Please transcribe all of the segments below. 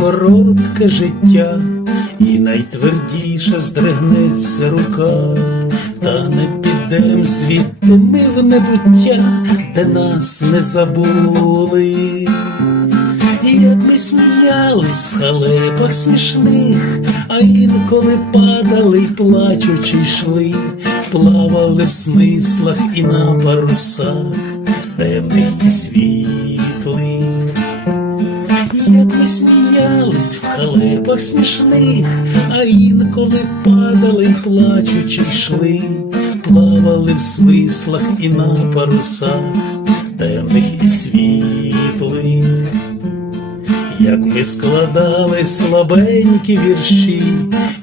коротке життя, і найтвердіше здригнеться рука, та не підем звідти ми в небуття, де нас не забули. І як ми сміялись в халепах смішних, а інколи падали й плачучи йшли, плавали в смислах і на парусах, темних і світлих. Сміялись в халепах смішних, а інколи падали й плачучи йшли, плавали в смислах і на парусах, темних і світлих. Як ми складали слабенькі вірші,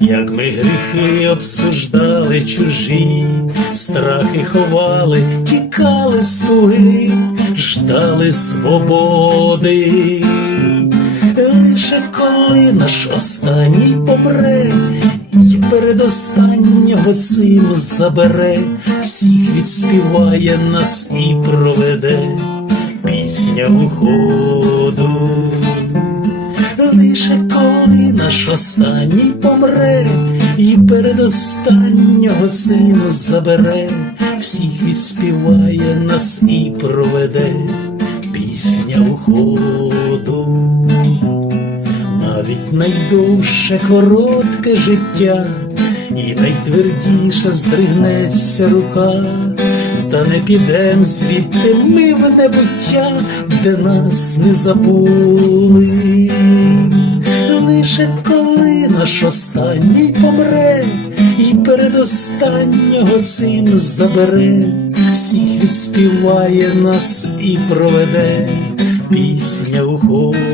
як ми гріхи обсуждали чужі, страхи ховали, тікали з туги, ждали свободи. Коли наш останній помре, і передостаннього цим забере, всіх відспіває нас і проведе пісня уходу. Лише коли наш останній помре, і передостаннього цим забере, всіх відспіває нас і проведе пісня уходу. Найдовше коротке життя, і найтвердіша здригнеться рука, та не підем звідти ми в небуття, де нас не забули. Лише коли наш останній помре, і передостаннього цим забере, всіх відспіває нас і проведе пісня уходу.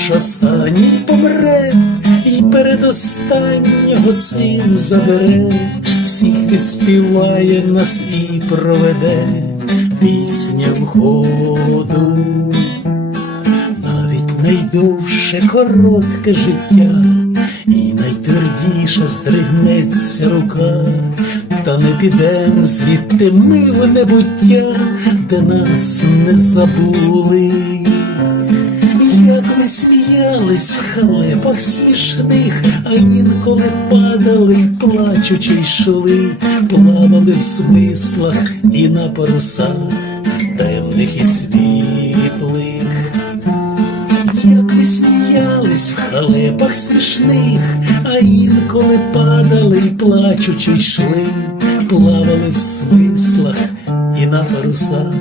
Наш останній помре, і передостаннього цим забере, всіх відспіває нас і проведе пісня уходу. Навіть найдовше коротке життя, і найтвердіша здригнеться рука, та не підем звідти ми в небуття, де нас не забули. Як сміялись в халепах смішних, а інколи падали, плачучи йшли, плавали в смислах і на парусах темних і світлих. Як ми сміялись в халепах смішних, а інколи падали плачучи йшли, плавали в смислах і на парусах.